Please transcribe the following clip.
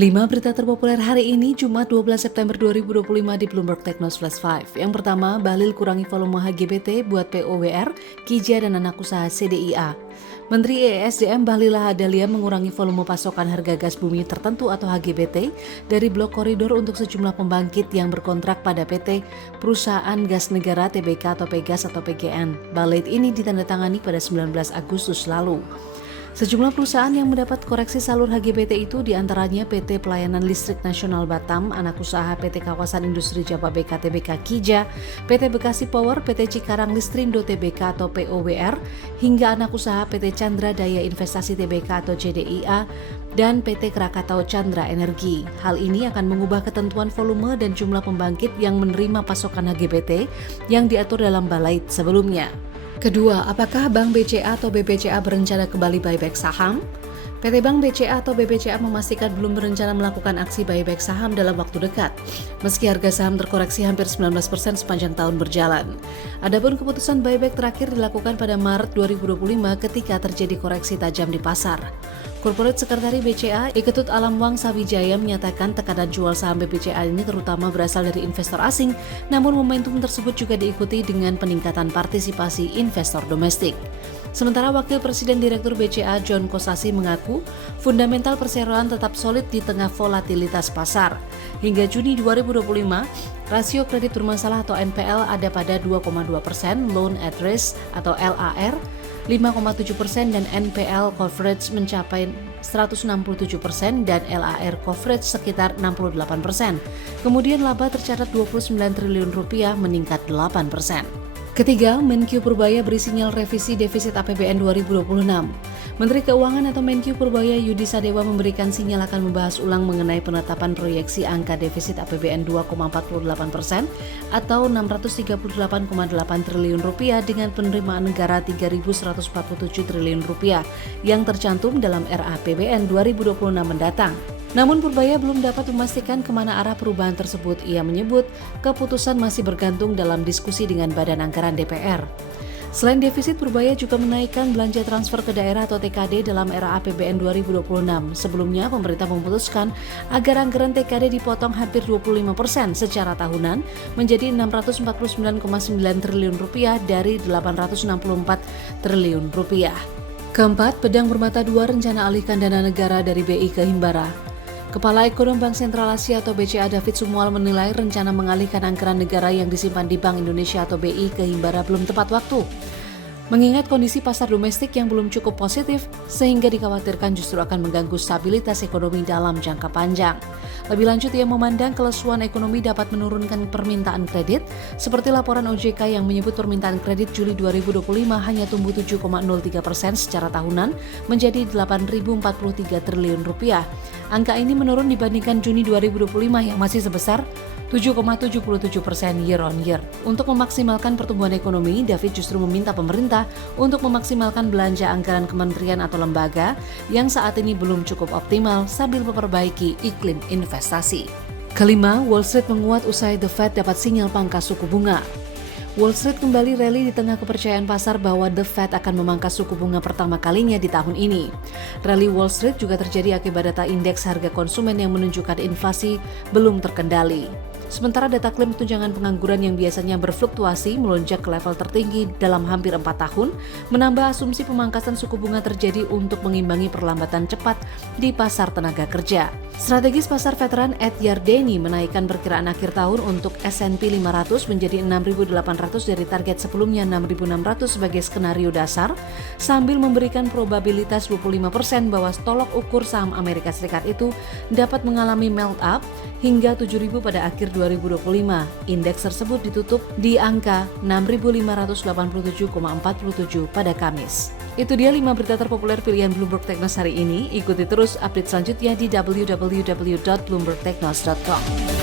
5 berita terpopuler hari ini, Jumat 12 September 2025 di Bloomberg Technos Flash 5. Yang pertama, Bahlil kurangi volume HGBT buat POWR, Kija dan anak usaha CDIA. Menteri ESDM Bahlil Lahadalia mengurangi volume pasokan harga gas bumi tertentu atau HGBT dari blok koridor untuk sejumlah pembangkit yang berkontrak pada PT Perusahaan Gas Negara TBK atau Pegas atau PGN. Balik ini ditandatangani pada 19 Agustus lalu. Sejumlah perusahaan yang mendapat koreksi salur HGBT itu diantaranya PT Pelayanan Listrik Nasional Batam, anak usaha PT Kawasan Industri Jababeka TBK Kija, PT Bekasi Power, PT Cikarang Listrindo TBK atau POWR, hingga anak usaha PT Chandra Daya Investasi TBK atau CDIA, dan PT Krakatau Chandra Energi. Hal ini akan mengubah ketentuan volume dan jumlah pembangkit yang menerima pasokan HGBT yang diatur dalam Balait sebelumnya. Kedua, apakah Bank BCA atau BBCA berencana kembali buyback saham? PT Bank BCA atau BBCA memastikan belum berencana melakukan aksi buyback saham dalam waktu dekat, meski harga saham terkoreksi hampir 19% sepanjang tahun berjalan. Adapun keputusan buyback terakhir dilakukan pada Maret 2025 ketika terjadi koreksi tajam di pasar. Corporate Sekretari BCA, Iketut Alam Wang Sawijaya menyatakan tekanan jual saham BBCA ini terutama berasal dari investor asing, namun momentum tersebut juga diikuti dengan peningkatan partisipasi investor domestik. Sementara Wakil Presiden Direktur BCA John Kosasi mengaku fundamental perseroan tetap solid di tengah volatilitas pasar. Hingga Juni 2025, rasio kredit bermasalah atau NPL ada pada 2,2%, loan at risk atau LAR 5,7% dan NPL coverage mencapai 167% dan LAR coverage sekitar 68%. Kemudian laba tercatat 29 triliun rupiah meningkat 8%. Ketiga, Menkyu Purbaya beri sinyal revisi defisit APBN 2026. Menteri Keuangan atau Menkyu Purbaya Yudi Sadewa memberikan sinyal akan membahas ulang mengenai penetapan proyeksi angka defisit APBN 2,48% atau 638,8 triliun rupiah dengan penerimaan negara 3.147 triliun rupiah yang tercantum dalam RAPBN 2026 mendatang. Namun Purbaya belum dapat memastikan kemana arah perubahan tersebut. Ia menyebut keputusan masih bergantung dalam diskusi dengan Badan Anggaran DPR. Selain defisit, Purbaya juga menaikkan belanja transfer ke daerah atau TKD dalam era APBN 2026. Sebelumnya, pemerintah memutuskan agar anggaran TKD dipotong hampir 25% secara tahunan menjadi 649,9 triliun rupiah dari 864 triliun rupiah. Keempat, pedang bermata dua rencana alihkan dana negara dari BI ke Himbara. Kepala Ekonom Bank Sentral Asia atau BCA David Sumual menilai rencana mengalihkan anggaran negara yang disimpan di Bank Indonesia atau BI ke Himbara belum tepat waktu. Mengingat kondisi pasar domestik yang belum cukup positif, sehingga dikhawatirkan justru akan mengganggu stabilitas ekonomi dalam jangka panjang. Lebih lanjut, ia memandang kelesuan ekonomi dapat menurunkan permintaan kredit, seperti laporan OJK yang menyebut permintaan kredit Juli 2025 hanya tumbuh 7,03% secara tahunan menjadi 8.043 triliun rupiah. Angka ini menurun dibandingkan Juni 2025 yang masih sebesar 7,77% year on year. Untuk memaksimalkan pertumbuhan ekonomi, David justru meminta pemerintah untuk memaksimalkan belanja anggaran kementerian atau lembaga yang saat ini belum cukup optimal sambil memperbaiki iklim investasi. Kelima, Wall Street menguat usai The Fed dapat sinyal pangkas suku bunga. Wall Street kembali rally di tengah kepercayaan pasar bahwa The Fed akan memangkas suku bunga pertama kalinya di tahun ini. Rally Wall Street juga terjadi akibat data indeks harga konsumen yang menunjukkan inflasi belum terkendali. Sementara data klaim tunjangan pengangguran yang biasanya berfluktuasi melonjak ke level tertinggi dalam hampir 4 tahun, menambah asumsi pemangkasan suku bunga terjadi untuk mengimbangi perlambatan cepat di pasar tenaga kerja. Strategis pasar veteran Ed Yardeni menaikkan perkiraan akhir tahun untuk S&P 500 menjadi 6.800 dari target sebelumnya 6.600 sebagai skenario dasar, sambil memberikan probabilitas 25% bahwa tolok ukur saham Amerika Serikat itu dapat mengalami melt up hingga 7.000 pada akhir 2025. Indeks tersebut ditutup di angka 6.587,47 pada Kamis. Itu dia 5 berita terpopuler pilihan Bloomberg Technos hari ini. Ikuti terus update selanjutnya di www.bloombergtechnos.com.